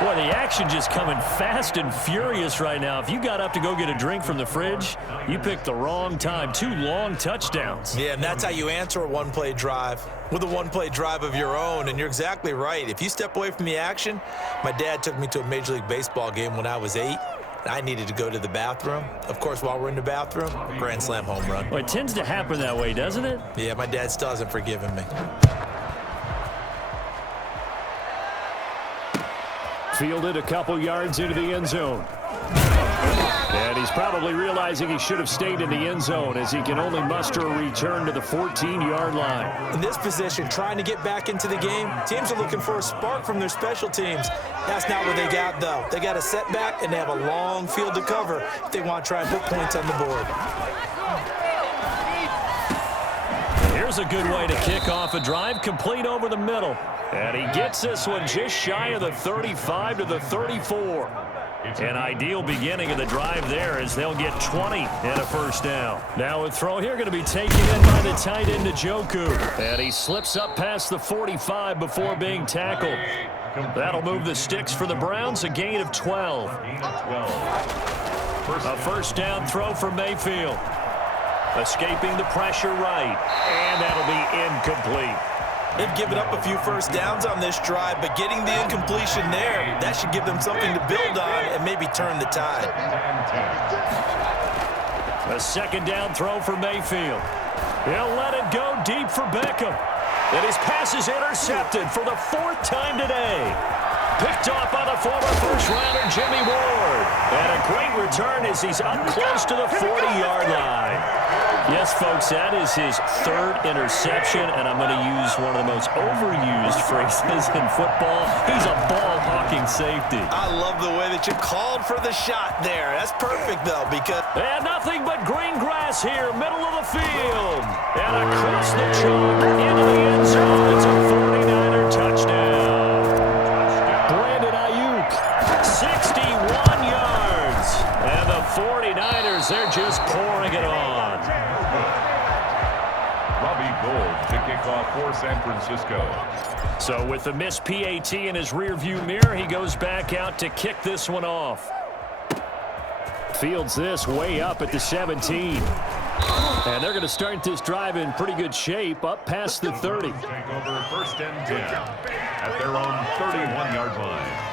Boy, the action just coming fast and furious right now. If you got up to go get a drink from the fridge, you picked the wrong time. 2 long touchdowns. Yeah, and that's how you answer a one-play drive with a one-play drive of your own. And you're exactly right. If you step away from the action, my dad took me to a Major League Baseball game when I was 8. And I needed to go to the bathroom. Of course, while we're in the bathroom, grand slam home run. Well, it tends to happen that way, doesn't it? Yeah, my dad still hasn't forgiven me. Fielded a couple yards into the end zone. And he's probably realizing he should have stayed in the end zone as he can only muster a return to the 14-yard line. In this position, trying to get back into the game, teams are looking for a spark from their special teams. That's not what they got, though. They got a setback, and they have a long field to cover if they want to try and put points on the board. Here's a good way to kick off a drive, complete over the middle. And he gets this one just shy of the 35 to the 34. An ideal beginning of the drive there as they'll get 20 and a first down. Now a throw here going to be taken in by the tight end Njoku. And he slips up past the 45 before being tackled. That'll move the sticks for the Browns, a gain of 12. A first down throw for Mayfield. Escaping the pressure right. And that'll be incomplete. They've given up a few first downs on this drive, but getting the incompletion there, that should give them something to build on and maybe turn the tide. A second down throw for Mayfield. He'll let it go deep for Beckham. And his pass is intercepted for the 4th time today. Picked off by the former first-rounder Jimmy Ward. And a great return as he's up close to the 40-yard line. Yes, folks, that is his 3rd interception, and I'm going to use one of the most overused phrases in football. He's a ball-hawking safety. I love the way that you called for the shot there. That's perfect, though, because... And nothing but green grass here, middle of the field. And across the chalk into the end zone. It's a 49er touchdown. Brandon Ayuk, 61 yards. And the 49ers, they're just pouring it on. To kick off for San Francisco. So with the missed PAT in his rearview mirror, he goes back out to kick this one off. Fields this way up at the 17. And they're going to start this drive in pretty good shape, up past the 30. Take over 1st and 10 at their own 31-yard line.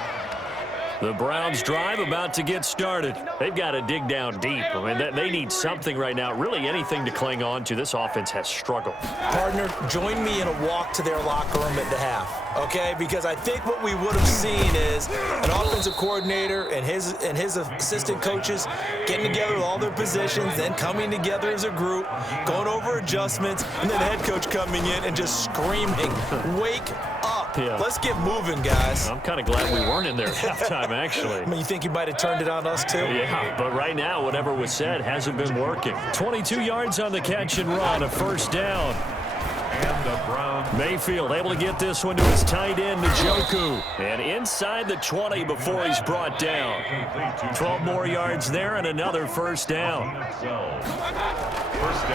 The Browns drive about to get started. They've got to dig down deep. I mean, they need something right now, really anything to cling on to. This offense has struggled. Partner, join me in a walk to their locker room at the half, okay? Because I think what we would have seen is an offensive coordinator and his assistant coaches getting together with all their positions, then coming together as a group, going over adjustments, and then the head coach coming in and just screaming, "Wake up. Yeah. Let's get moving, guys." I'm kind of glad we weren't in there at halftime, actually. I mean, you think you might have turned it on us, too? Yeah, but right now, whatever was said hasn't been working. 22 yards on the catch and run, a first down. And the Browns. Mayfield able to get this one to his tight end, Njoku. And inside the 20 before he's brought down. 12 more yards there and another first down.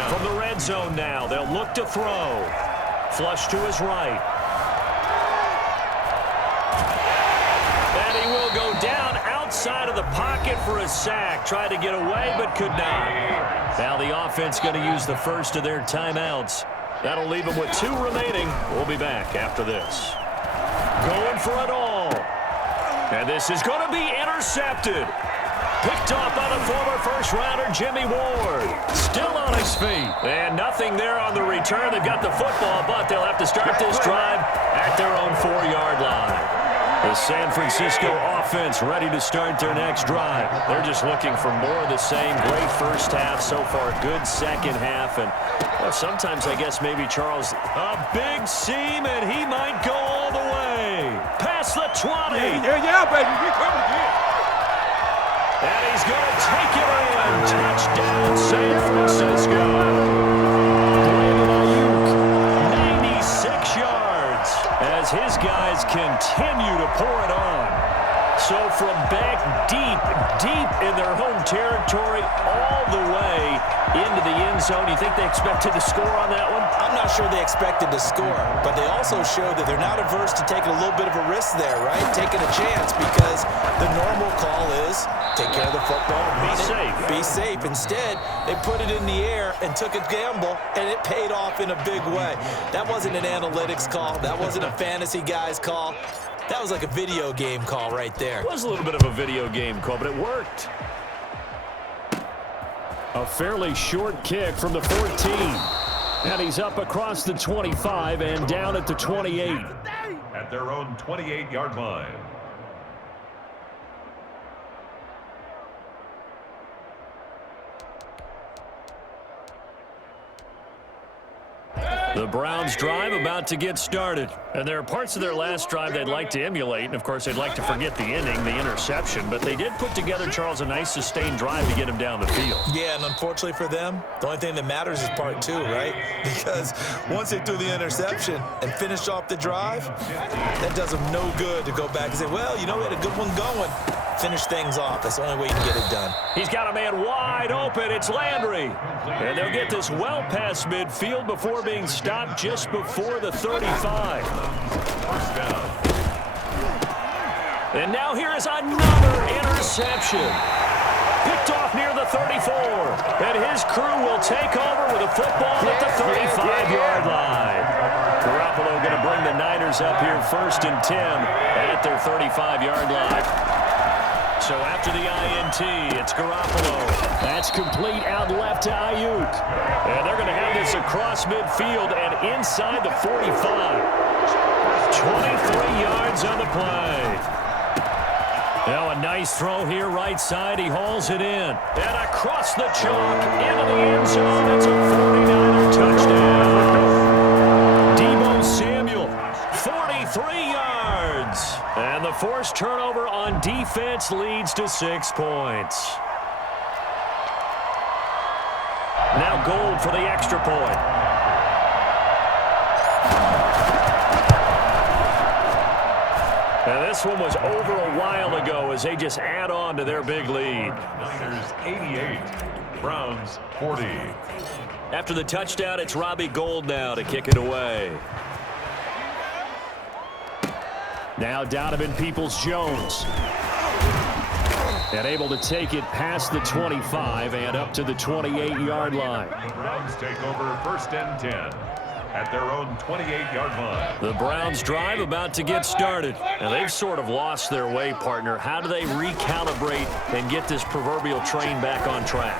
From the red zone now, they'll look to throw. Flush to his right. And he will go down outside of the pocket for a sack. Tried to get away, but could not. Now the offense going to use the first of their timeouts. That'll leave them with 2 remaining. We'll be back after this. Going for it all. And this is going to be intercepted. Picked off by the former first-rounder Jimmy Ward. Still on his feet. And nothing there on the return. They've got the football, but they'll have to start this drive at their own 4-yard line. The San Francisco offense ready to start their next drive. They're just looking for more of the same. Great first half so far. Good second half. And well, sometimes I guess maybe Charles, a big seam, and he might go all the way. Past the 20. Yeah, baby. We coming again. And he's going to take it in. Touchdown, San Francisco. Brandon Ayuk, 96 yards as his guys continue to pour it on. So from back deep in their home territory all the way into the end zone. You think they expected to score on that one? I'm not sure they expected to score, but they also showed that they're not averse to taking a little bit of a risk there, right? Taking a chance, because the normal call is take care of the football. Be safe. Instead, they put it in the air and took a gamble, and it paid off in a big way. That wasn't an analytics call. That wasn't a fantasy guy's call. That was like a video game call right there. It was a little bit of a video game call, but it worked. A fairly short kick from the 14. And he's up across the 25 and down at the 28. At their own 28-yard line. The Browns drive about to get started. And there are parts of their last drive they'd like to emulate. And, of course, they'd like to forget the ending, the interception. But they did put together, Charles, a nice sustained drive to get him down the field. Yeah, and unfortunately for them, the only thing that matters is part 2, right? Because once they threw the interception and finished off the drive, that does them no good to go back and say, well, you know, we had a good one going. Finish things off. That's the only way you can get it done. He's got a man wide open. It's Landry. And they'll get this well past midfield before being stopped just before the 35. And now here is another interception. Picked off near the 34. And his crew will take over with a football at the 35-yard line. Garoppolo going to bring the Niners up here 1st and 10 at their 35-yard line. So after the INT, it's Garoppolo. That's complete out left to Ayuk. And they're going to have this across midfield and inside the 45. 23 yards on the play. Now a nice throw here right side. He hauls it in. And across the chalk into the end zone. It's a 49er touchdown. Deebo Samuel, 43 yards. And the forced turnover on defense leads to 6 points. Now Gold for the extra point. And this one was over a while ago as they just add on to their big lead. Niners 88, Browns 40. After the touchdown, it's Robbie Gould now to kick it away. Now Donovan Peoples-Jones. And able to take it past the 25 and up to the 28-yard line. The Browns take over 1st and 10 at their own 28-yard line. The Browns drive about to get started. And they've sort of lost their way, partner. How do they recalibrate and get this proverbial train back on track?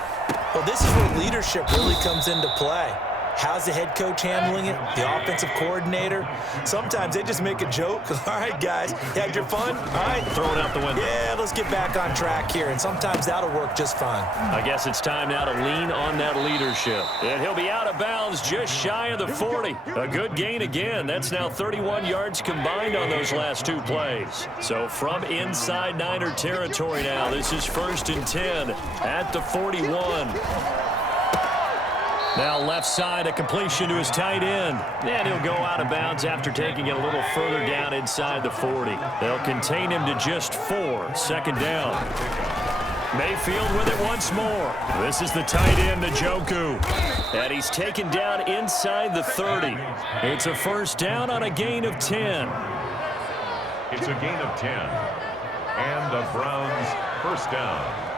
Well, this is where leadership really comes into play. How's the head coach handling it? The offensive coordinator? Sometimes they just make a joke. All right, guys, you had your fun? All right. Throw it out the window. Yeah, let's get back on track here. And sometimes that'll work just fine. I guess it's time now to lean on that leadership. And he'll be out of bounds just shy of the 40. A good gain again. That's now 31 yards combined on those last 2 plays. So from inside Niner territory now, this is 1st and 10 at the 41. Now left side, a completion to his tight end. And he'll go out of bounds after taking it a little further down inside the 40. They'll contain him to just 4. 2nd down. Mayfield with it once more. This is the tight end, Njoku. And he's taken down inside the 30. It's a 1st down on a gain of 10. It's a gain of 10. And the Browns 1st down.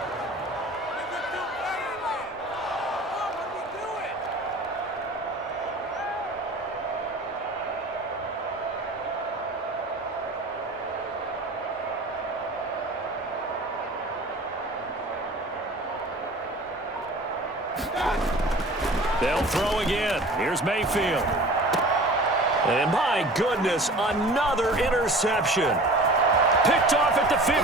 They'll throw again. Here's Mayfield. And my goodness, another interception. Picked off at the 15.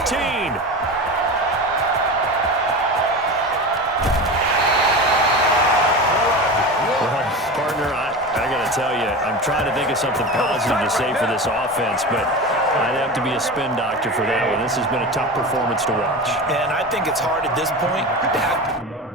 Well, partner, I got to tell you, I'm trying to think of something positive to say for this offense, but I'd have to be a spin doctor for that one. This has been a tough performance to watch. And I think it's hard at this point to have